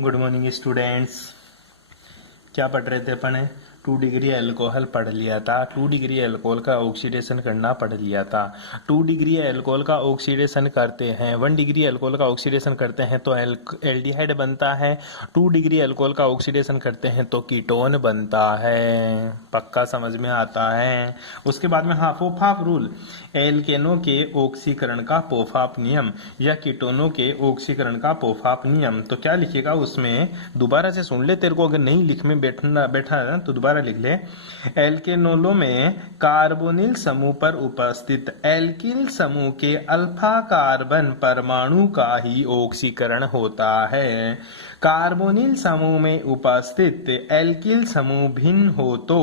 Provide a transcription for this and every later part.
Good morning students. क्या पढ़ रहे थे अपन? 2 डिग्री अल्कोहल पढ़ लिया था। 2 डिग्री अल्कोहल का ऑक्सीडेशन करना पढ़ लिया था। 2 डिग्री अल्कोहल का ऑक्सीडेशन करते हैं, 1 डिग्री अल्कोहल का ऑक्सीडेशन करते हैं तो एल्डिहाइड बनता है। 2 डिग्री अल्कोहल का ऑक्सीडेशन करते हैं तो कीटोन बनता है। पक्का समझ में आता है? उसके बाद में पोफाप रूल, एल्केनों के ऑक्सीकरण का पोफाप नियम या कीटोनों के ऑक्सीकरण का पोफाप नियम। तो क्या लिखेगा उसमें, दोबारा से सुन ले, तेरे को अगर नहीं लिख में बैठा है ना तो दोबारा लिख ले। एल्केनोलों में कार्बोनिल समूह पर उपस्थित एल्किल समूह के अल्फा कार्बन परमाणु का ही ऑक्सीकरण होता है। कार्बोनिल समूह में उपस्थित एल्किल समूह भिन्न हो तो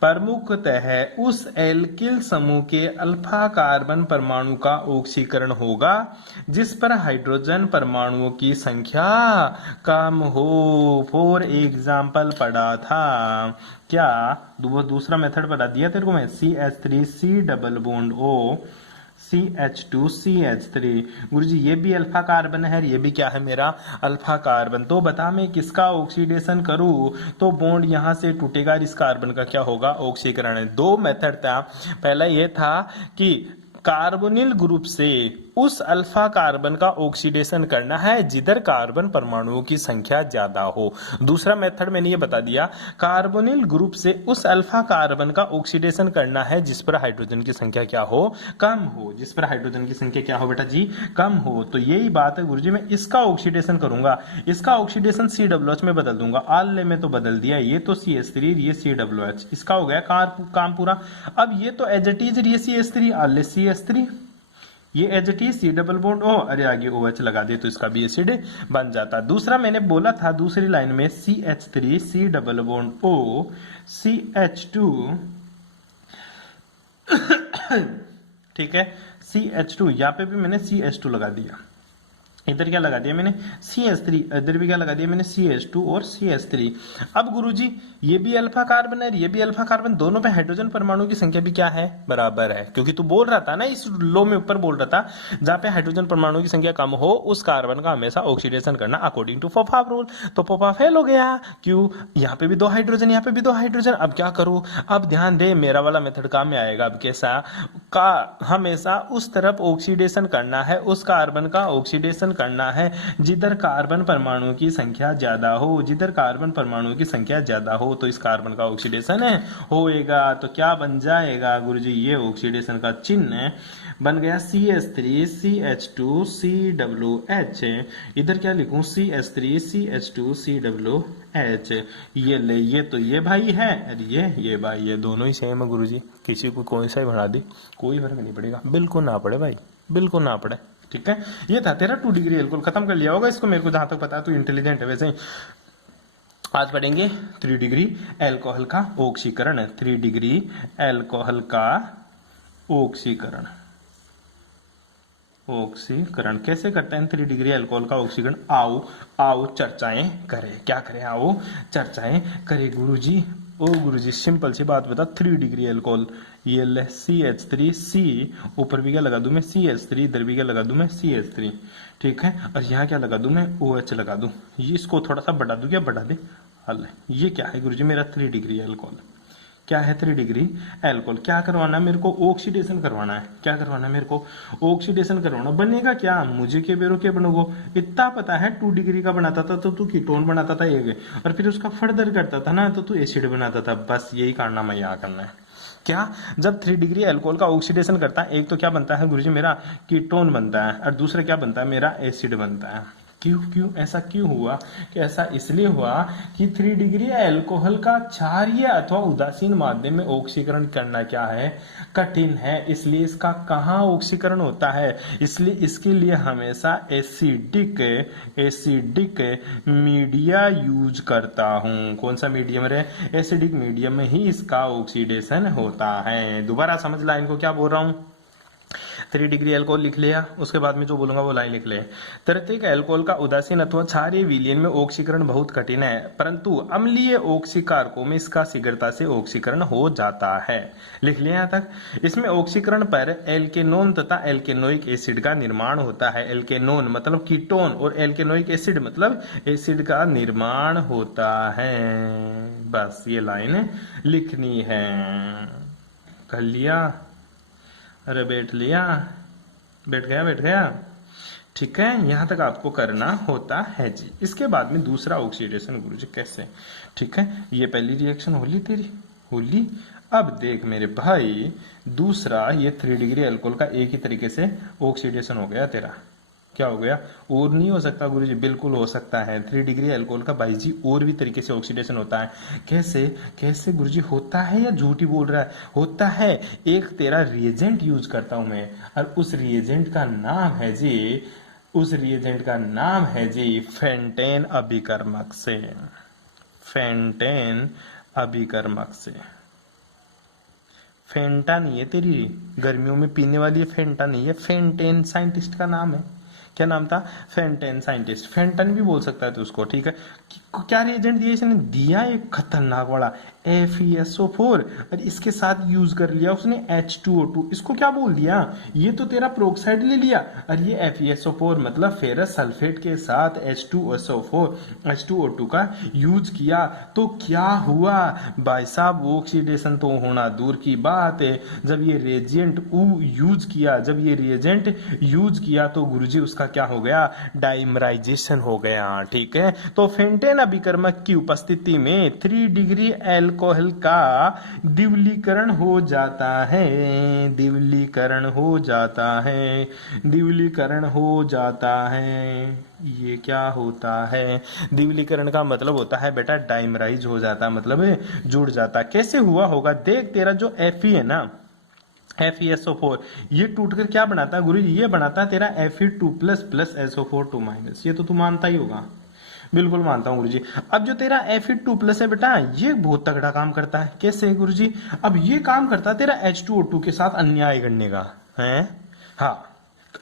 प्रमुखतः उस एल्किल समूह के अल्फा कार्बन परमाणु का ऑक्सीकरण होगा जिस पर हाइड्रोजन परमाणुओं की संख्या कम हो। फॉर एग्जाम्पल पढ़ा था क्या, दूसरा मेथड बता दिया तेरे को मैं, CH3C double bond O CH2CH3। गुरुजी ये भी अल्फा कार्बन है, ये भी क्या है मेरा अल्फा कार्बन। तो बता मैं किसका ऑक्सीडेशन करूं तो बॉन्ड यहां से टूटेगा, इस कार्बन का क्या होगा ऑक्सीकरण। 2 मेथड था। पहला ये था कि कार्बोनिल ग्रुप से उस अल्फा कार्बन का ऑक्सीडेशन करना है जिधर कार्बन परमाणुओं की संख्या ज्यादा हो। दूसरा मेथड मैंने ये बता दिया, कार्बोनिल ग्रुप से उस अल्फा कार्बन का ऑक्सीडेशन करना है जिस पर हाइड्रोजन की संख्या क्या हो, कम हो। जिस पर हाइड्रोजन की संख्या क्या हो बेटा जी, कम हो। तो यही बात है गुरुजी, मैं इसका ऑक्सीडेशन करूंगा, इसका ऑक्सीडेशन COH में बदल दूंगा। आल्ले में तो बदल दिया, ये तो CH3, ये COH, इसका हो गया काम पूरा। अब ये तो एज इट इज, ये CH3 आल्ले CH3, ये as it is C double bond O, अरे आगे OH लगा दे तो इसका भी एसिड बन जाता। दूसरा मैंने बोला था दूसरी लाइन में CH3 C double bond O CH2 ठीक है, CH2, यहाँ पे भी मैंने CH2 लगा दिया, इधर क्या लगा दिया मैंने CH3, इधर भी क्या लगा दिया मैंने CH2 और CH3। अब गुरुजी ये भी अल्फा कार्बन है, ये भी अल्फा कार्बन, दोनों पे हाइड्रोजन परमाणु की संख्या भी क्या है, बराबर है। क्योंकि तू बोल रहा था ना, इस लो में ऊपर बोल रहा था जहां पे हाइड्रोजन परमाणु की संख्या कम हो उस कार्बन का हमेशा ऑक्सीडेशन करना अकॉर्डिंग टू पोफाप रूल। तो पोफाप फेल हो गया, क्यों, यहाँ पे भी 2 हाइड्रोजन, यहाँ पे भी 2 हाइड्रोजन। अब क्या करूं, अब ध्यान दे मेरा वाला मेथड काम में आएगा। अब कैसा का, हमेशा उस तरफ ऑक्सीडेशन करना है, उस कार्बन का ऑक्सीडेशन करना है जिधर कार्बन परमाणुओं की संख्या ज्यादा हो, जिधर कार्बन परमाणुओं की संख्या ज्यादा हो तो इस कार्बन का ऑक्सीडेशन है होएगा। तो क्या बन जाएगा गुरुजी, ये ऑक्सीडेशन का चिन्ह बन गया CH3 CH2 COH। इधर क्या लिखूं, CH3 CH2 COH। ये ले, ये तो ये भाई है, अरे ये भाई, ये दोनों ही सेम है गुरुजी, किसी को कौन सा ही बना दे कोई फर्क नहीं पड़ेगा, बिल्कुल ना पड़े भाई, बिल्कुल ना पड़े। ठीक है, ये था तेरा 2 डिग्री अल्कोहल। खत्म कर लिया होगा इसको, मेरे को जहां तक पता है तू इंटेलिजेंट है वैसे ही। आज पढ़ेंगे 3 डिग्री अल्कोहल का ऑक्सीकरण। 3 डिग्री अल्कोहल का ऑक्सीकरण, ऑक्सीकरण कैसे करते हैं 3 डिग्री अल्कोहल का ऑक्सीकरण। आओ चर्चाएं करें, क्या करें, आओ चर्चाएं करें गुरुजी। ओ गुरुजी सिंपल सी बात बता, 3 डिग्री अल्कोहल, ये ले CH3C, ऊपर भी क्या लगा दूं मैं CH3, इधर भी क्या लगा दूं मैं CH3, ठीक है, और यहाँ क्या लगा दूं मैं OH लगा दूं। ये इसको थोड़ा सा बढ़ा दूं, क्या बढ़ा दे, हल। ये क्या है गुरुजी मेरा 3 डिग्री अल्कोहल, क्या है 3 डिग्री अल्कोहल। क्या करवाना है मेरे को, ऑक्सीडेशन करवाना है। क्या करवाना है मेरे को, ऑक्सीडेशन करवाना। बनेगा क्या, मुझे के बेरो के बनोगो, इतना पता है 2 डिग्री का बनाता था तो तू कीटोन बनाता था एक, और फिर उसका फर्दर करता था ना तो तू एसिड बनाता था। बस यही कारनामा यहाँ करना है। क्या, जब 3 डिग्री अल्कोहल का ऑक्सीडेशन करता है, एक तो क्या बनता है गुरुजी मेरा कीटोन बनता है, और दूसरा क्या बनता है मेरा एसिड बनता है। क्यों ऐसा क्यों हुआ, कि ऐसा इसलिए हुआ कि 3 डिग्री अल्कोहल का क्षारीय अथवा उदासीन माध्यम में ऑक्सीकरण करना क्या है, कठिन है। इसलिए इसका कहाँ ऑक्सीकरण होता है, इसलिए इसके लिए हमेशा एसिडिक मीडिया यूज करता हूं। कौन सा मीडियम रे, एसिडिक मीडियम में ही इसका ऑक्सीडेशन होता है। दोबारा समझ ला इनको क्या बोल रहा हूं। 3 डिग्री अल्कोहल लिख लिया, उसके बाद में जो बोलूंगा वो लाइन लिख ले। तृतीयक अल्कोहल का उदासीन अथवा क्षारीय विलयन में ऑक्सीकरण बहुत कठिन है, परंतु अम्लीय ऑक्सीकारकों में इसका शीघ्रता से ऑक्सीकरण हो जाता है। लिख लिया यहाँ तक। इसमें ऑक्सीकरण पर एल्केनोन तथा एल्केनोइक एसिड का निर्माण होता है। एल्केनोन मतलब कीटोन और एल्केनोइक एसिड मतलब एसिड का निर्माण होता है। बस ये लाइन लिखनी है। कर लिया? अरे बैठ लिया? बैठ गया? ठीक है, यहां तक आपको करना होता है जी। इसके बाद में दूसरा ऑक्सीडेशन गुरुजी कैसे, ठीक है, ये पहली रिएक्शन होली तेरी होली। अब देख मेरे भाई, दूसरा ये 3 डिग्री अल्कोहल का एक ही तरीके से ऑक्सीडेशन हो गया तेरा। क्या हो गया? और नहीं हो सकता गुरुजी? बिल्कुल हो सकता है। 3 डिग्री अल्कोहल का भाई जी और भी तरीके से ऑक्सीडेशन होता है। कैसे कैसे गुरुजी? होता है या झूठी बोल रहा है? होता है। एक तेरा रिएजेंट यूज करता हूं मैं, और उस रिएजेंट का नाम है जी फेंटेन अभिकर्मक से। फेंटेन अभिकर्मक से। फेंटा नहीं है तेरी गर्मियों में पीने वाली, ये फेंटा नहीं है, फेंटेन साइंटिस्ट का नाम है। क्या नाम था? Fountain scientist. फेंटन भी बोल सकता है तो उसको, ठीक है। क्या रिएजेंट दिया इसने? दिया एक खतरनाक वाला FeSO4, और इसके साथ यूज कर लिया उसने H2O2। इसको क्या बोल दिया? ये तो तेरा प्रोक्साइड ले लिया, और ये FeSO4 मतलब फेरस सल्फेट के साथ H2O2 का यूज किया। तो क्या हुआ भाई साहब? ऑक्सीडेशन तो होना दूर की बात है। जब ये रिएजेंट यूज किया तो गुरुजी उसका क्या हो गया? डाइमराइजेशन हो गया, ठीक है। तो फेंटेन अभिकर्मक की उपस्थिति में 3 डिग्री अल्कोहल का द्विलीकरण हो जाता है। ये क्या होता है? द्विलीकरण का मतलब होता है बेटा डाइमराइज हो जाता, मतलब जुड़ जाता। कैसे हुआ होगा? देख, तेरा जो Fe है ना, FeSO4, ये टूटकर क्या बनाता है गुरु? ये बनाता है तेरा Fe2+ SO4 2-। ये तो तू मानता ही होगा। बिल्कुल मानता हूं गुरुजी। अब जो तेरा Fe2+ है बेटा, ये बहुत तगड़ा काम करता है। कैसे गुरुजी? अब ये काम करता है तेरा H2O2 के साथ अन्याय करने का है। हाँ,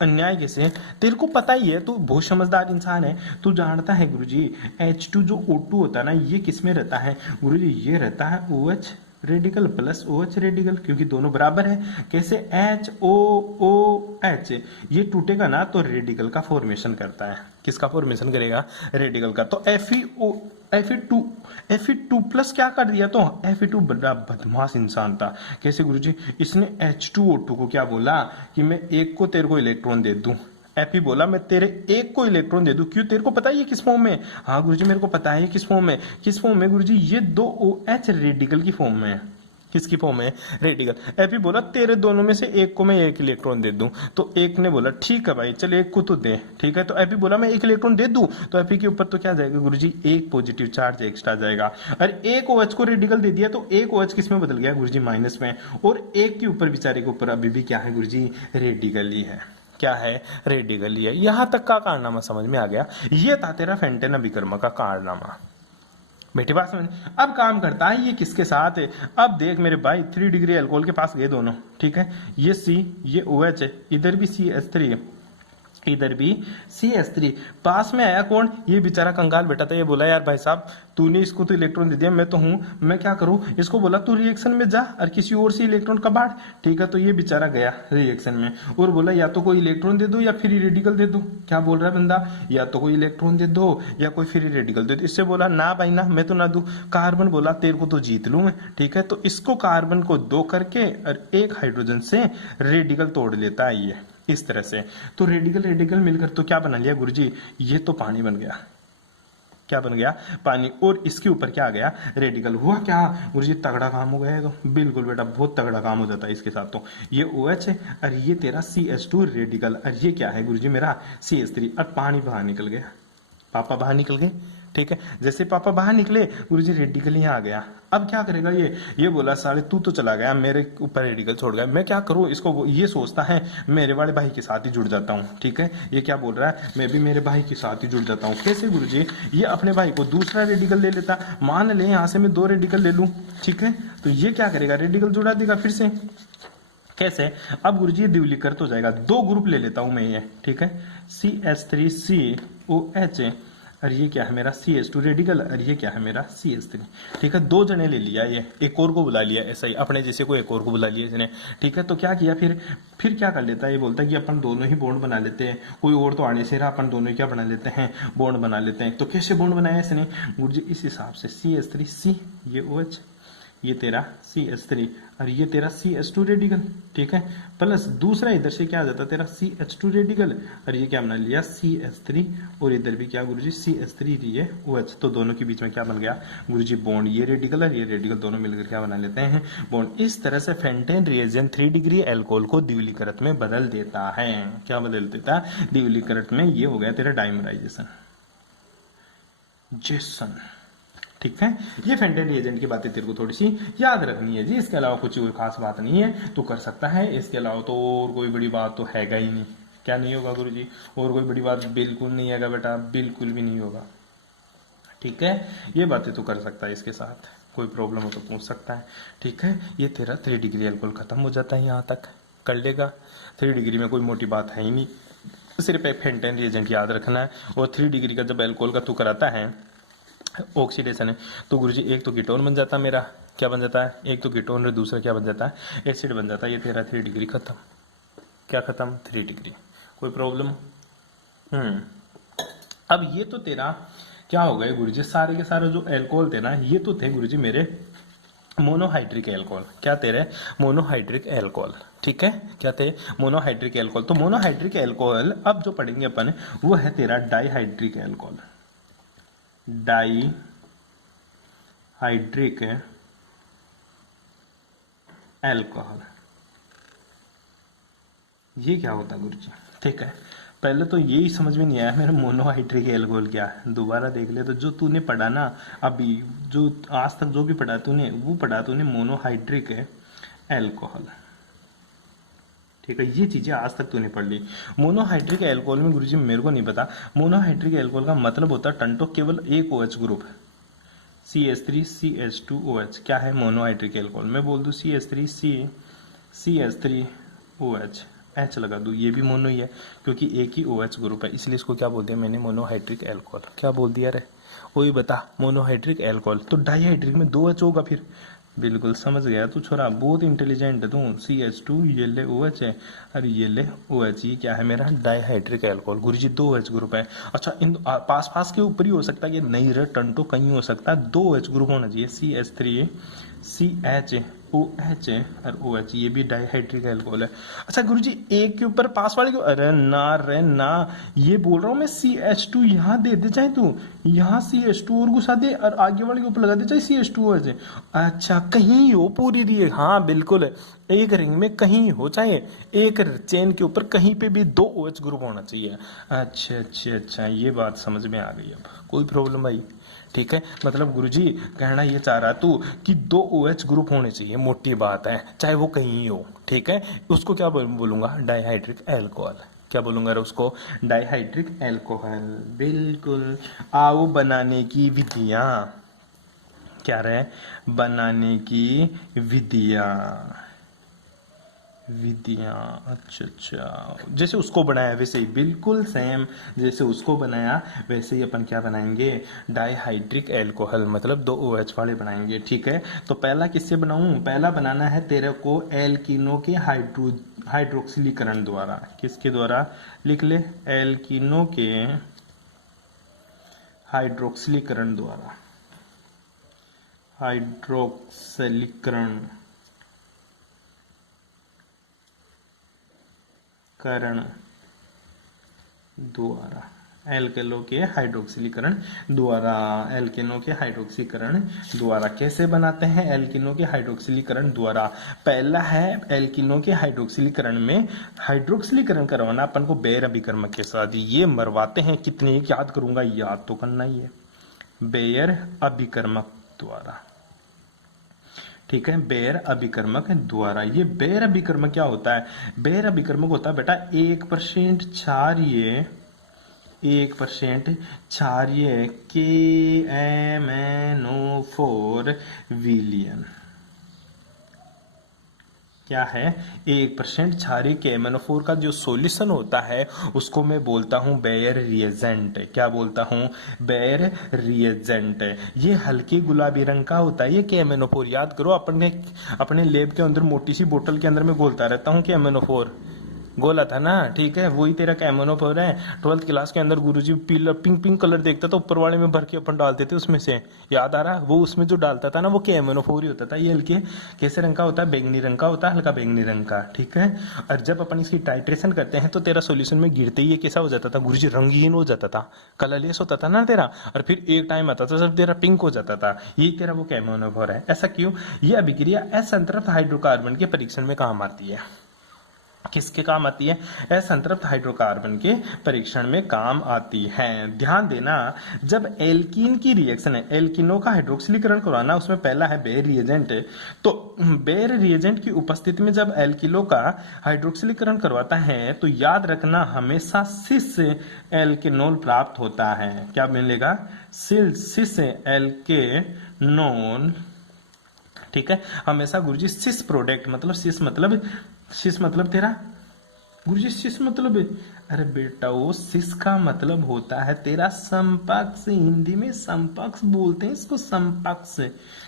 अन्याय कैसे? तेरे को पता ही है, तू बहुत समझदार इंसान है। तू जानता है गुरुजी, H2 जो O2 होता है ना, ये किस में रहता है गुरुजी? ये रहता है OH radical plus OH radical, क्योंकि दोनों बराबर है। कैसे? HOOH, ये टूटेगा ना तो रेडिकल का फॉर्मेशन करता है। किसका फॉर्मेशन करेगा? रेडिकल का। तो Fe2+ क्या कर दिया? तो Fe2 बड़ा बदमाश इंसान था। कैसे गुरुजी? इसने H2O2 को क्या बोला कि मैं एक को तेरे को इलेक्ट्रॉन दे दूं। Fe बोला मैं तेरे एक को इलेक्ट्रॉन दे दूं। क्यों? तेरे को पता है ये किस फॉर्म में? हाँ गुरुजी मेरे को पता है किस फॉर्म में। किस फॉर्म में गुरुजी? ये 2 OH रेडिकल की फॉर्म में है। किसकी फॉर्म में? रेडिकल। Fe बोला तेरे दोनों में से एक को मैं एक इलेक्ट्रॉन दे दूं। तो एक ने बोला ठीक है भाई, चल एक को तो दे, ठीक है। तो Fe बोला मैं एक इलेक्ट्रॉन दे दूं, तो Fe के ऊपर तो क्या जाएगा गुरुजी? एक पॉजिटिव चार्ज एक्स्ट्रा जाएगा। और एक OH को रेडिकल दे दिया तो एक OH किस में बदल गया गुरुजी? माइनस में। और एक के ऊपर बेचारे के ऊपर अभी भी क्या है गुरुजी? रेडिकल ही है। क्या है? रेडिकल ही है। यहां तक का कारनामा समझ में आ गया। ये था तेरा फेंटेन अभिकर्मक का कारनामा। बेटी बात समझ। अब काम करता है ये किसके साथ है? अब देख मेरे भाई, 3 डिग्री अल्कोहल के पास गए दोनों, ठीक है। ये C, ये OH है, इधर भी CH3 है, इधर भी CH3। पास में आया कौन? ये बेचारा कंगाल बेटा था। ये बोला यार भाई साहब, तूने इसको तो इलेक्ट्रॉन दे दिया, मैं तो हूं, मैं क्या करूं? इसको बोला तू रिएक्शन में जा और किसी और से इलेक्ट्रॉन का बांट, ठीक है। तो ये बेचारा गया रिएक्शन में और बोला या तो कोई इलेक्ट्रॉन दे दो या फ्री रेडिकल दे दो। क्या बोल रहा है बंदा? या तो कोई इलेक्ट्रॉन दे दो या कोई फ्री रेडिकल दे दो। इससे बोला ना भाई ना, मैं तो ना दूं। कार्बन बोला तेरे को तो जीत लूं मैं, ठीक है। तो इसको कार्बन को 2 करके और एक हाइड्रोजन से रेडिकल तोड़ लेता है ये इस तरह से। तो रेडिकल मिलकर तो क्या बना लिया गुरुजी? ये तो पानी बन गया। क्या बन गया? पानी। और इसके ऊपर क्या आ गया? रेडिकल। हुआ क्या गुरुजी? तगड़ा काम हो गया। तो बिल्कुल बेटा, बहुत तगड़ा काम हो जाता है इसके साथ। तो ये OH है और ये तेरा CH2 रेडिकल, और ये क्या है गुरुजी? मेरा CH3। और पानी बाहर निकल गया, पापा बाहर निकल गए, ठीक है। जैसे पापा बाहर निकले गुरुजी, रेडिकल यहाँ आ गया। अब क्या करेगा ये बोला साले तू तो चला गया, मेरे ऊपर रेडिकल छोड़ गया, मैं क्या करूं? इसको ये सोचता है मेरे वाले भाई के साथ ही जुड़ जाता हूं, ठीक है। ये क्या बोल रहा है? मैं भी मेरे भाई के साथ ही जुड़ जाता हूं। कैसे गुरुजी? ये अपने भाई को दूसरा रेडिकल ले लेता। मान ले यहां से मैं 2 रेडिकल ले लूं, ठीक है। तो ये क्या करेगा? रेडिकल जुड़ा देगा फिर से। कैसे? अब गुरुजी द्विलीकृत हो जाएगा, दो ग्रुप ले लेता हूं मैं ये, ठीक है, CH3COH और ये क्या है मेरा CH2 रेडिकल और ये क्या है मेरा CH3, ठीक है, दो जने ले लिया, ये एक और को बुला लिया, ऐसा ही अपने जैसे को एक और को बुला लिया इसने, ठीक है। तो क्या किया फिर क्या कर लेता है, ये बोलता है कि अपन दोनों ही बॉन्ड बना लेते हैं, कोई और तो आने से रहा, अपन दोनों ही क्या बना लेते हैं, बॉन्ड बना लेते हैं। तो कैसे बॉन्ड बनाया इसने गुरुजी? इस हिसाब से CH3C ये OH, ये तेरा CH3 और ये तेरा CH2 रेडिकल, ठीक है, प्लस दूसरा इधर से क्या आ जाता तेरा CH2 रेडिकल और ये क्या बना लिया CH3 और इधर भी क्या गुरुजी CH3 ये OH, तो दोनों के बीच में क्या बन गया गुरुजी बॉन्ड, ये रेडिकल और ये रेडिकल दोनों मिलकर क्या बना लेते हैं बॉन्ड। इस तरह से फेंटेन रिएजेंट 3 डिग्री एल्कोहल को द्विलीकृत में बदल देता है। क्या बदल देता है? द्विलीकृत में। ये हो गया तेरा डाइमराइजेशन जेसन, ठीक है। ये फेंटेन रिएजेंट की बातें तेरे को थोड़ी सी याद रखनी है जी, इसके अलावा कुछ कोई खास बात नहीं है, तू कर सकता है, इसके अलावा तो और कोई बड़ी बात तो हैगा ही नहीं। क्या नहीं होगा गुरुजी? और कोई बड़ी बात बिल्कुल नहीं हैगा बेटा, बिल्कुल भी नहीं होगा, ठीक है। ये बातें तू कर सकता है, इसके साथ कोई प्रॉब्लम हो तो पूछ सकता है, ठीक है। ये तेरा 3 डिग्री अल्कोहल खत्म हो जाता है, यहाँ तक कर लेगा। 3 डिग्री में कोई मोटी बात है ही नहीं, सिर्फ एक फेंटेन रिएजेंट याद रखना है। और 3 डिग्री का जब अल्कोहल का तू कराता है ऑक्सीडेशन है तो गुरुजी एक तो कीटोन बन जाता है मेरा, क्या बन जाता है, एक तो कीटोन और दूसरा क्या बन जाता है एसिड बन जाता है। ये तेरा 3 डिग्री खत्म, क्या खत्म 3 डिग्री, कोई प्रॉब्लम? अब ये तो तेरा क्या हो गए गुरुजी, सारे के सारे जो एल्कोहल थे ना ये तो थे गुरुजी मेरे मोनोहाइड्रिक एल्कोहल। क्या तेरे? मोनोहाइड्रिक एल्कोहल, ठीक है। क्या थे? Monohydric alcohol. तो मोनोहाइड्रिक एल्कोहल अब जो पढ़ेंगे अपन वो है तेरा डाईहाइड्रिक एल्कोहल, डाईहाइड्रिक एल्कोहल। ये क्या होता है गुरुजी? ठीक है, पहले तो यही समझ में नहीं आया मेरा मोनोहाइड्रिक एल्कोहल क्या है, दोबारा देख ले। तो जो तूने पढ़ा ना अभी, जो आज तक जो भी पढ़ा तूने वो पढ़ा तूने मोनोहाइड्रिक एल्कोहल, ठीक है। ये चीजें आज तक तूने पढ़ ली। मोनोहाइड्रिक एल्कोहल में गुरुजी मेरे को नहीं पता, मोनोहाइड्रिक एल्कोहल का मतलब होता है टंटो केवल एक OH ग्रुप CH3CH2OH। क्या है मोनोहाइड्रिक एल्कोहल? मैं बोल दूं CH3CH3OH, H लगा दूं, ये भी मोनो ही है क्योंकि एक ही OH ग्रुप है, इसलिए इसको क्या बोल दिया मैंने मोनोहाइड्रिक एल्कोहल। क्या बोल दिया रे? वही बता, मोनोहाइड्रिक एल्कोहल। तो डाईहाइड्रिक में 2 H होगा फिर, बिल्कुल समझ गया तू छोरा, बहुत इंटेलिजेंट है तू। CH2 ये ले OH है और ये ले OH, ये क्या है मेरा डाईहाइड्रिक एल्कोहल। गुरुजी 2 H ग्रुप है। अच्छा, इन पास पास के ऊपर ही हो सकता है कि नहीं रे टंटो, कहीं हो सकता है 2 H ग्रुप होना चाहिए, CH3 CHOH और OH, ये भी डाईहाइड्रिक एल्कोहल है। अच्छा गुरुजी एक के ऊपर पास वाले को, अरे ना रे ना, ये बोल रहा हूँ मैं CH2 यहाँ दे दे चाहे तू, यहाँ CH2 और घुसा दे और आगे वाले के ऊपर लगा दे चाहे CH2OH। अच्छा कहीं हो पूरी रही है, हाँ बिल्कुल, एक रिंग में कहीं हो, चाहे एक चेन के ऊपर कहीं पे भी 2 OH ग्रुप होना चाहिए। अच्छा अच्छा अच्छा, ये बात समझ में आ गई, अब कोई प्रॉब्लम भाई, ठीक है। मतलब गुरुजी कहना ये चाह रहा तू कि 2 OH ग्रुप होने चाहिए, मोटी बात है, चाहे वो कहीं हो, ठीक है। उसको क्या बोलूंगा? Dihydric alcohol. क्या बोलूंगा उसको? डाईहाइड्रिक एल्कोहल, बिल्कुल। आओ बनाने की विधियां, क्या रहे? बनाने की विधियां, अच्छा अच्छा, जैसे उसको बनाया वैसे ही, बिल्कुल सेम जैसे उसको बनाया वैसे ही अपन क्या बनाएंगे? डाईहाइड्रिक एल्कोहल, मतलब 2 OH वाले बनाएंगे, ठीक है। तो पहला किससे बनाऊं? पहला बनाना है तेरे को एल्किनो के हाइड्रोक्सिलीकरण द्वारा। किसके द्वारा? लिख ले, एल्किनो के हाइड्रोक्सिलीकरण द्वारा, हाइड्रोक्सिलीकरण करण द्वारा, एल्केनो के हाइड्रोक्सिलीकरण द्वारा, एल्केनो के हाइड्रोक्सीकरण द्वारा। कैसे बनाते हैं एल्किनो के हाइड्रोक्सिलीकरण द्वारा? पहला है एल्किनो के हाइड्रोक्सिलीकरण में हाइड्रोक्सिलीकरण करवाना अपन को बेयर अभिकर्मक के साथ। ये मरवाते हैं कितने, याद करूंगा, याद तो करना ही है, बेयर अभिकर्मक द्वारा, ठीक है, बेयर अभिकर्मक द्वारा। ये बेयर अभिकर्मक क्या होता है? बेयर अभिकर्मक होता है बेटा 1% क्षारीय, 1% क्षारीय KMnO4 विलियन, क्या है 1% क्षारीय KMnO4 का जो सॉल्यूशन होता है उसको मैं बोलता हूं बेयर रिएजेंट। क्या बोलता हूं? Baeyer reagent. ये हल्के गुलाबी रंग का होता है ये KMnO4। याद करो अपने लैब के अंदर मोटी सी बोतल के अंदर मैं घोलता रहता हूं KMnO4, गोला था ना, ठीक है, वही तेरा KMnO4 है। 12th क्लास के अंदर गुरुजी पीला पिंक पिंक कलर देखता था ऊपर वाले में भर के अपन डालते थे उसमें से, याद आ रहा? वो उसमें जो डालता था ना वो KMnO4 ही होता था। ये हल्के कैसे रंग का होता है? बैंगनी रंग का होता है, हल्का बैंगनी रंग का, ठीक है। और जब अपन इसकी टाइट्रेशन करते हैं तो तेरा सोल्यूशन में गिरते ही ये कैसा हो जाता था गुरुजी? रंगीन हो जाता था, कलरलेस होता था ना तेरा। और फिर एक टाइम आता था जब तेरा पिंक हो जाता था। यही तेरा वो KMnO4 है। ऐसा क्यों? ये अभिक्रिया असंतृप्त हाइड्रोकार्बन के परीक्षण में काम आती है। किसके काम आती है? असंतृप्त हाइड्रोकार्बन के परीक्षण में काम आती है। ध्यान देना, जब एल्कीन की रिएक्शन है, एल्कीनों का हाइड्रोक्सिलीकरण करवाना, उसमें पहला है बेयर रिएजेंट। तो बेयर रिएजेंट की उपस्थिति में जब एल्किलो का हाइड्रोक्सिलीकरण करवाता है तो याद रखना हमेशा सिस एल्केनोल प्राप्त होता है। क्या मिलेगा? सिस एल्केनोल, ठीक है। हमेशा गुरुजी सिस प्रोडक्ट, मतलब सिस मतलब तेरा गुरुजी सिस मतलब, अरे बेटा वो सिस का मतलब होता है तेरा समपक्ष। हिंदी में समपक्ष बोलते हैं इसको, समपक्ष।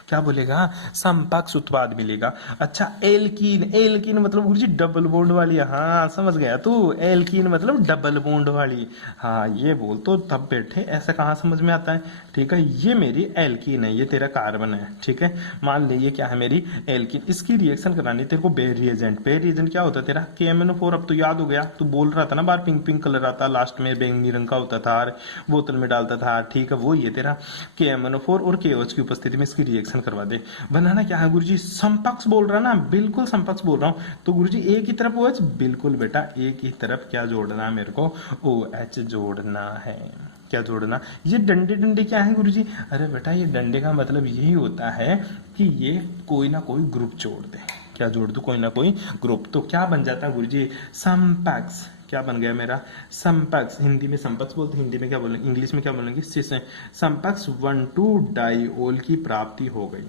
क्या बोलेगा? समपक्ष उत्पाद मिलेगा। अच्छा, एल्कीन, एल्कीन मतलब गुरुजी डबल बॉन्ड वाली। हाँ समझ गया तू, एल्कीन मतलब डबल बॉन्ड वाली। हाँ ये बोल तो तब बैठे, ऐसा कहाँ समझ में आता है? ठीक है, ये मेरी एल्कीन है, ये तेरा कार्बन है, ठीक है। मान ले ये क्या है? मेरी एल्कीन। इसकी रिएक्शन करानी तेरे को बेयर रिएजेंट। बेयर रिएजेंट क्या होता है तेरा? KMnO4। अब तो याद हो गया, तू बोल रहा था ना बार पिंक पिंक कलर आता, लास्ट में बैंगनी रंग का होता था, बोतल में डालता था, ठीक है, वो ये तेरा KMnO4 और KOH की उपस्थिति में इसकी रिएक्शन करवा दे। बनाना क्या है गुरुजी? समपक्ष बोल रहा ना, बिल्कुल समपक्ष बोल रहा हूं। तो गुरुजी एक ही तरफ OH, बिल्कुल बेटा एक ही तरफ क्या जोड़ना है मेरे को? OH जोड़ना है। क्या जोड़ना? ये डंडे डंडे क्या है गुरुजी? अरे बेटा ये डंडे का मतलब यही होता है कि ये कोई ना कोई ग्रुप जोड़ दे। क्या जोड़ दो? कोई ना कोई ग्रुप। तो क्या बन जाता है गुरुजी? समपक्ष। क्या बन गया मेरा? समपक्ष। हिंदी में समपक्ष बोलते, हिंदी में क्या बोलेंगे, इंग्लिश में क्या बोलेंगे? सिस। समपक्ष 1,2-डाइओल की प्राप्ति हो गई।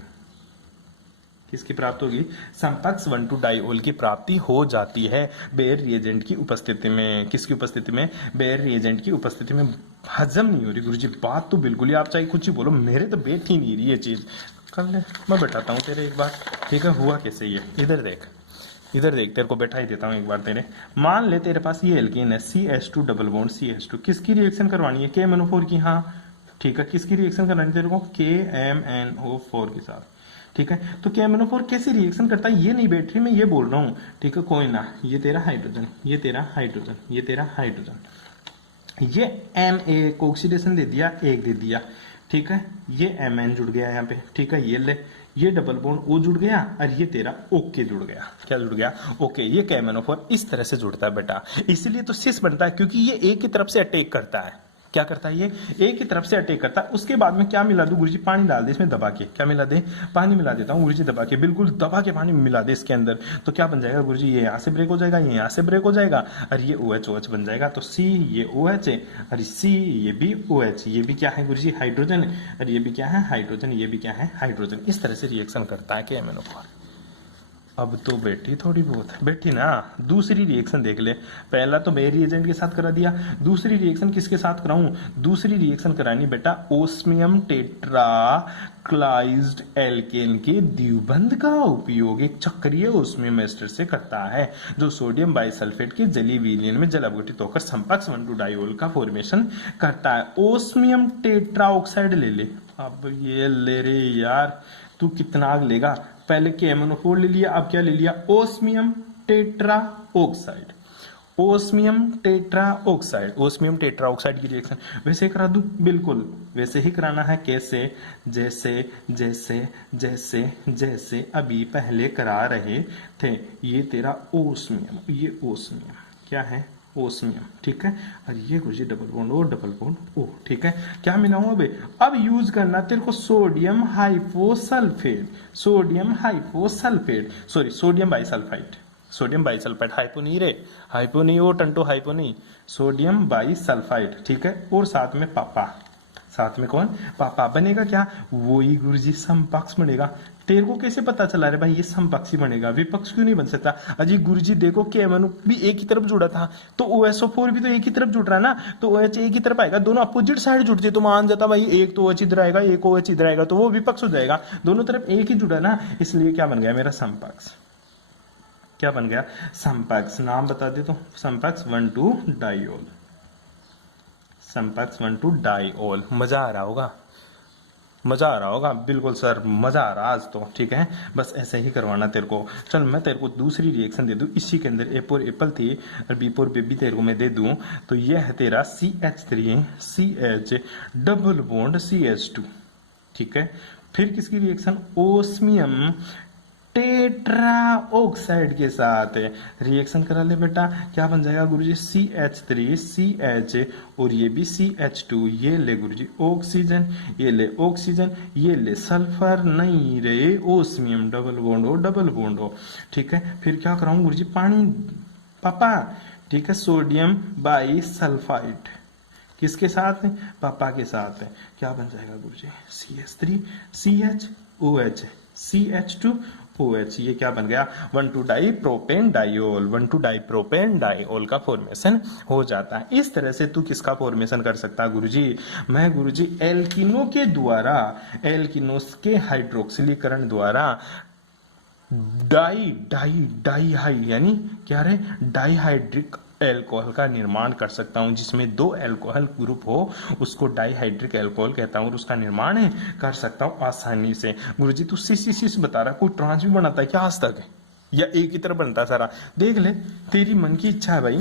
किसकी प्राप्ति होगी? समपक्ष 1,2-डाइओल की प्राप्ति हो जाती है बेयर रिएजेंट की उपस्थिति में। किसकी उपस्थिति में? बेयर रिएजेंट की उपस्थिति में। हजम नहीं हो रही गुरुजी बात तो बिल्कुल ही, आप चाहे कुछ ही बोलो, मेरे तो बैठ ही नहीं रही ये चीज। कर ले, मैं बैठाता हूँ तेरे एक बार, ठीक है। हुआ कैसे ये? इधर देख, इधर देख, तेरे को बैठा ही देता हूँ एक बार तेरे। मान ले तेरे पास ये एल्केन है, CH2 डबल बॉन्ड CH2। किसकी रिएक्शन करवानी है? KMnO4 की। हाँ ठीक है, किसकी रिएक्शन करवानी है तेरे को? KMnO4 के साथ, ठीक है। तो KMnO4 कैसे रिएक्शन करता है ये नहीं बैठ रही, मैं ये बोल रहा हूँ, ठीक है। कोई ना, ये तेरा हाइड्रोजन, ये तेरा हाइड्रोजन, ये तेरा हाइड्रोजन, ये Ma को ऑक्सीडेशन दे दिया, एक दे दिया, ठीक है। ये Mn जुड़ गया यहाँ पे, ठीक है। ये ले, ये डबल बॉन्ड O जुड़ गया और ये तेरा OK जुड़ गया। क्या जुड़ गया? OK। ये KMnO4 इस तरह से जुड़ता है बेटा, इसलिए तो सिस बनता है, क्योंकि ये एक की तरफ से अटैक करता है। क्या करता है? ये एक की तरफ से अटैक करता है। उसके बाद में क्या मिला दूं गुरुजी? पानी डाल दे इसमें दबा के। क्या मिला दे? पानी मिला देता हूँ गुरुजी दबा के, बिल्कुल दबा के पानी मिला दे इसके अंदर। तो क्या बन जाएगा गुरुजी? ये यहाँ से ब्रेक हो जाएगा, ये यहाँ से ब्रेक हो जाएगा और ये OH बन जाएगा। तो C ये OH है और C ये भी OH, ये भी क्या है गुरुजी? हाइड्रोजन। और ये भी क्या है? हाइड्रोजन। ये भी क्या है? हाइड्रोजन। इस तरह से रिएक्शन करता है KMnO4। अब तो बैठी, थोड़ी बहुत बैठी ना। दूसरी रिएक्शन देख ले। पहला तो बेयर रिएजेंट के साथ करा दिया, दूसरी रिएक्शन किसके साथ कराऊं? दूसरी रिएक्शन करानी बेटा ओस्मियम टेट्राक्लाइज्ड एल्केन के द्विबंध का उपयोग एक चक्रीय ओस्मियम एस्टर से करता है, जो सोडियम बाइसल्फेट के जलीय विलयन में जल अवघटित होकर समपक्ष 1,2-डाइओल का फॉर्मेशन करता है। ओस्मियम टेट्राऑक्साइड ले ले। अब ये ले रे यार, तू कितना आग लेगा? पहले KMnO4 ले लिया, अब क्या ले लिया? Osmium tetroxide. Osmium tetroxide, osmium tetroxide की रिएक्शन वैसे करा दूं? बिल्कुल वैसे ही कराना है। कैसे? जैसे जैसे जैसे जैसे अभी पहले करा रहे थे। ये तेरा ओस्मियम, ये ओस्मियम क्या है? ओस्मियम, ठीक है। और ये गुरुजी double bond O double bond O, ठीक है। क्या मिला हूं अब यूज करना तेरे को sodium hyposulphate, sodium hyposulphate, sorry sodium bisulphide, sodium bisulphide. Hypo नहीं रे, हाइपो नहीं, वो टंटो हाइपो नहीं, सोडियम बाइसल्फाइड, ठीक है। और साथ में पापा, साथ में कौन? पापा। बनेगा क्या? वही गुरुजी समपक्ष बनेगा। तेरे को कैसे पता चला रे भाई ये समपक्षी बनेगा, विपक्ष क्यों नहीं बन सकता? अजी गुरुजी देखो KMnO भी एक ही तरफ जुड़ा था, तो OSO4 भी तो एक ही तरफ जुड़ रहा है ना, तो OH एक ही तरफ आएगा, दोनों अपोजिट साइड जुड़ते तो मान जाता भाई एक तो OH इधर आएगा, एक OH इधर आएगा, तो वो विपक्ष हो जाएगा, दोनों तरफ एक ही जुड़ा ना, इसलिए क्या बन गया मेरा समपक्ष। क्या बन गया? समपक्ष। नाम बता दे तो, समपक्ष 1,2 डाइऑल, समपक्ष 1,2 डाइऑल। मजा आ रहा होगा, मजा आ रहा होगा, बिल्कुल सर मजा आ रहा आज तो, ठीक है, बस ऐसे ही करवाना तेरे को। चल मैं तेरे को दूसरी रिएक्शन दे दूं, इसी के अंदर A फॉर एप्पल थी और B फॉर बेबी तेरे को मैं दे दूं, तो ये है तेरा CH3 CH double bond CH2, ठीक है। फिर किसकी रिएक्शन? ओस्मियम टेट्रा ऑक्साइड के साथ रिएक्शन करा ले बेटा, क्या बन जाएगा गुरुजी? CH3 CH और ये भी CH2, ये ले गुरुजी ऑक्सीजन, ये ले ऑक्सीजन, ये ले सल्फर, नहीं रे ओस्मियम डबल बॉन्ड हो, डबल बॉन्ड हो, ठीक है। फिर क्या कराऊं गुरुजी? पानी पापा, ठीक है, सोडियम बाई सल्फाइड, किसके साथ? पापा के साथ। क्या बन जाएगा गुरुजी? CH3 CH OH CH2 OH, ये क्या बन गया? 1,2 डाइप्रोपेन डाइऑल, 1,2 डाइप्रोपेन डाइऑल का फॉर्मेशन हो जाता है। इस तरह से तू किसका फॉर्मेशन कर सकता है गुरुजी? मैं गुरुजी एल्किनो के द्वारा, एल्किनोस के हाइड्रोक्सिलीकरण द्वारा डाई डाई डाई हाई यानी क्या रे? डाइहाइड्रिक एल्कोहल का निर्माण कर सकता हूं, जिसमें 2 एल्कोहल ग्रुप हो उसको डाइहाइड्रिक एल्कोहल कहता हूं, और उसका निर्माण कर सकता हूं आसानी से। गुरुजी तू सिस बता रहा, कोई ट्रांस भी बनाता है क्या आज तक, या एक ही तरह बनता सारा? देख ले, तेरी मन की इच्छा है भाई,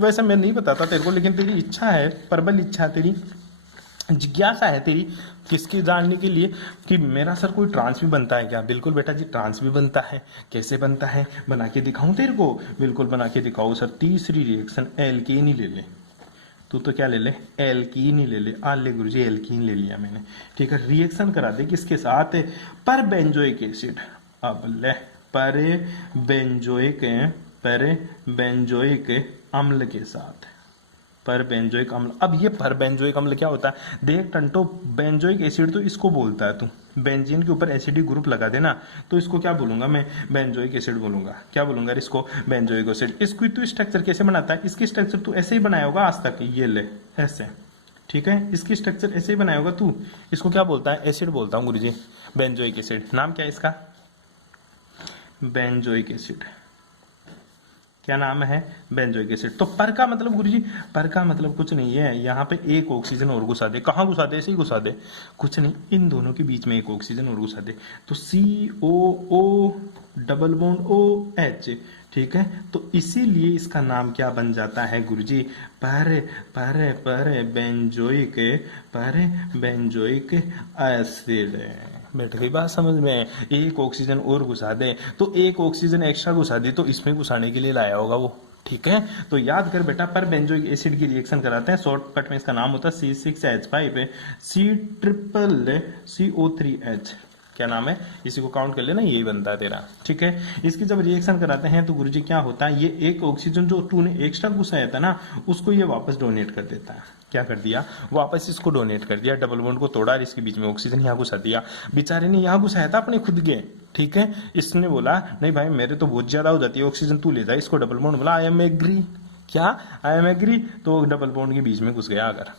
वैसे मैं नहीं बताता तेरे को, लेकिन तेरी इच्छा है, प्रबल इच्छा है तेरी, जिज्ञासा है तेरी किसकी जानने के लिए कि मेरा सर कोई ट्रांस भी बनता है क्या? बिल्कुल बेटा जी ट्रांस भी बनता है। कैसे बनता है बना के दिखाऊं तेरे को? बिल्कुल बना के दिखाओ सर। तीसरी रिएक्शन एल्कीन ही ले ले, तू तो क्या ले ले? एल्कीन ही ले ले। आ ले गुरुजी एल्कीन ले लिया मैंने, ठीक है। रिएक्शन करा दे किसके साथ? पर बेंजोइक एसिड। अब ले पर बेंजोइक अम्ल के साथ, पर बेंजोइक अम्ल। अब ये पर बेंजोइक अम्ल क्या होता है देख टंटो, बेंजोइक एसिड तो इसको बोलता है तू, बेंजीन के ऊपर एसिडिक ग्रुप लगा देना तो इसको क्या बोलूंगा मैं? बेंजोइक एसिड बोलूंगा। क्या बोलूंगा इसको? Benzoic acid. इसको तू स्ट्रक्चर कैसे बनाता है? इसकी स्ट्रक्चर तू ऐसे ही बनाया होगा आज तक, ये ले ऐसे, ठीक है, इसकी स्ट्रक्चर ऐसे ही बनाया होगा तू। इसको क्या बोलता है? एसिड बोलता हूँ गुरुजी, बेंजोइक एसिड। नाम क्या है इसका? Benzoic acid. क्या नाम है? Benzoic acid. तो पर का मतलब गुरुजी, पर का मतलब कुछ नहीं है, यहाँ पे एक ऑक्सीजन और घुसा दे। कहाँ घुसा दे? ऐसे ही घुसा दे, कुछ नहीं, इन दोनों के बीच में एक ऑक्सीजन और घुसा दे, तो COO डबल बॉन्ड OH, ठीक है। तो इसीलिए इसका नाम क्या बन जाता है गुरुजी? पर बेंजोइक एसिड। बैठ गई बात समझ में? एक ऑक्सीजन और घुसा दे, तो एक ऑक्सीजन एक्स्ट्रा घुसा दी तो इसमें घुसाने के लिए लाया होगा वो, ठीक है। तो याद कर बेटा, पर बेंजोइक एसिड की रिएक्शन कराते हैं, शॉर्टकट में इसका नाम होता है C6H5 C∭CO3H। क्या नाम है? इसी को काउंट कर लेना, यही बनता है तेरा, ठीक है। इसकी जब रिएक्शन कराते हैं तो गुरुजी क्या होता है, ये एक ऑक्सीजन जो तूने एक्स्ट्रा घुसाया था ना, उसको ये वापस डोनेट कर देता है। क्या कर दिया? वापस इसको डोनेट कर दिया, डबल बॉन्ड को तोड़ा और इसके बीच में ऑक्सीजन यहाँ घुसा दिया। बेचारे ने यहाँ घुसाया था अपने खुद के, ठीक है। इसने बोला नहीं भाई मेरे तो बहुत ज्यादा हो जाती है ऑक्सीजन, तू ले जा इसको। डबल बॉन्ड बोला आई एम एग्री। क्या? I am agree. तो डबल बॉन्ड के बीच में घुस गया। अगर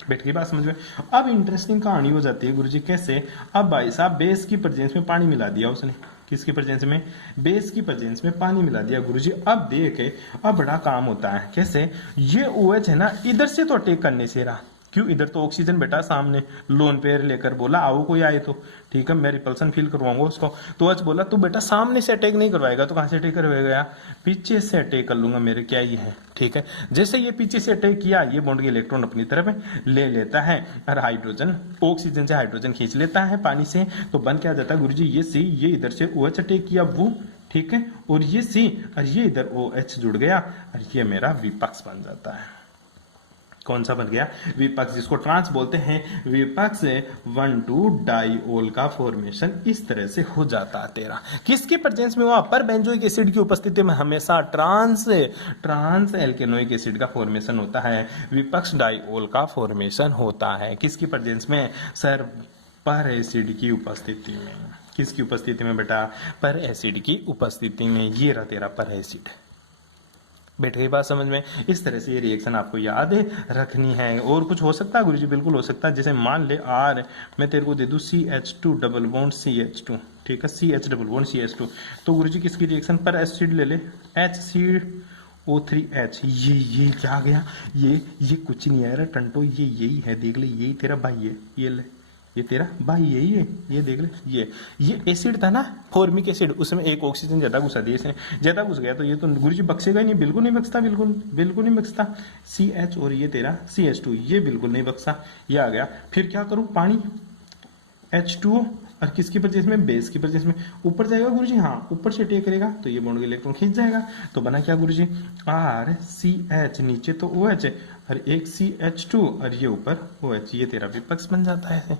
बैठ गई बात समझ में? अब इंटरेस्टिंग कहानी हो जाती है गुरुजी, कैसे? अब भाई साहब बेस की प्रेजेंस में पानी मिला दिया उसने। किसकी प्रेजेंस में? बेस की प्रेजेंस में पानी मिला दिया गुरुजी। अब देखे, अब बड़ा काम होता है। कैसे? ये OH है ना, इधर से तो अटैक करने से रहा। क्यों? इधर तो ऑक्सीजन बेटा सामने लोन पेयर लेकर बोला आओ कोई आए तो, ठीक है, मैं रिपल्सन फील करवाऊंगा उसको। तो OH बोला तू बेटा सामने से अटैक नहीं करवाएगा तो कहां से अटैक करवाएगा? पीछे से अटैक कर लूंगा, मेरे क्या ही है, ठीक है। जैसे ये पीछे से अटैक किया, ये बॉन्ड के इलेक्ट्रॉन अपनी तरफ ले लेता है और हाइड्रोजन, ऑक्सीजन से हाइड्रोजन खींच लेता है पानी से। तो बन क्या जाता है गुरुजी? ये C, ये इधर से OH अटैक किया वो, ठीक है, और ये C और ये इधर OH जुड़ गया और ये मेरा विपक्ष बन जाता है। कौन सा बन गया? विपक्ष, जिसको ट्रांस बोलते हैं। विपक्ष 1,2 डाइऑल का फॉर्मेशन इस तरह से हो जाता है तेरा। किसकी प्रेजेंस में हुआ? पर बेंजोइक एसिड की उपस्थिति में हमेशा ट्रांस एल्केनोइक एसिड का फॉर्मेशन होता है, विपक्ष डाइऑल का फॉर्मेशन होता है। किसकी प्रेजेंस में? सर पर एसिड की उपस्थिति में। किसकी उपस्थिति में बेटा? पर एसिड की उपस्थिति में। ये रहा तेरा पर एसिड। बैठ गई बात समझ में? इस तरह से ये रिएक्शन आपको याद रखनी है। और कुछ हो सकता है गुरुजी? बिल्कुल हो सकता है। जैसे मान ले R मैं तेरे को दे दूं CH2 डबल बॉन्ड CH2, ठीक है, CH डबल बॉन्ड CH2, तो गुरुजी किसकी रिएक्शन? पर एसिड ले ले, HCO3H। ये क्या आ गया? ये कुछ नहीं आया टंटो, ये यही है, देख ले, यही तेरा भाई है, ये ले, ये तेरा भाई यही है, ये देख ले, ये एसिड था ना, फॉर्मिक एसिड, उसमें एक ऑक्सीजन ज्यादा घुसा दिया इसने, ज्यादा घुस गया तो ये तो गुरुजी बक्सेगा ही नहीं, बिल्कुल नहीं बक्सता, बिल्कुल नहीं बक्सता। CH और ये तेरा CH2, ये बिल्कुल नहीं बक्सा, ये आ गया। फिर क्या करूं? पानी H2O और किसकी परचेज में? बेस की परचेज में। ऊपर जाएगा गुरुजी? हाँ, ऊपर से टेक करेगा तो ये बॉन्ड के इलेक्ट्रॉन खींच जाएगा। तो बना क्या गुरुजी? RCH, नीचे तो OH है और एक CH2 और ये ऊपर OH, ये तेरा विपक्ष बन जाता है।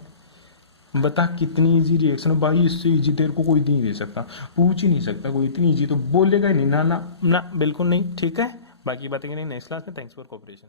बता कितनी इजी रिएक्शन है भाई, इससे इजी तेरे को कोई नहीं दे सकता, पूछ ही नहीं सकता कोई, इतनी इजी तो बोलेगा ही नहीं, ना ना ना, बिल्कुल नहीं, ठीक है। बाकी बातें करेंगे नेक्स्ट क्लास में। Thanks for cooperation.